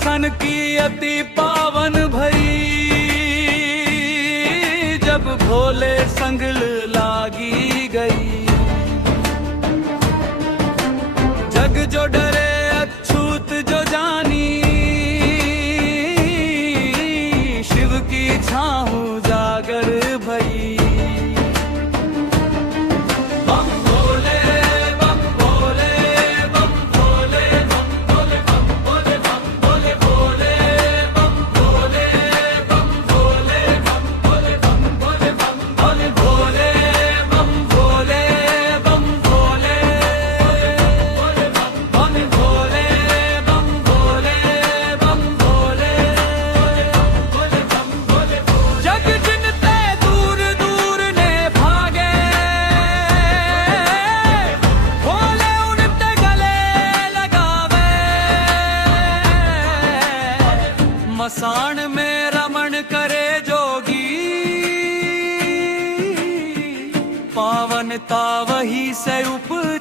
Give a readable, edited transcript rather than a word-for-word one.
सन की अति पावन भई, जब भोले संग लागी गई। जग जो डरे अछूत जो जानी, शिव की छाहू जागर भई। मसान में रमण करे जोगी, पावनता वही से उपजी।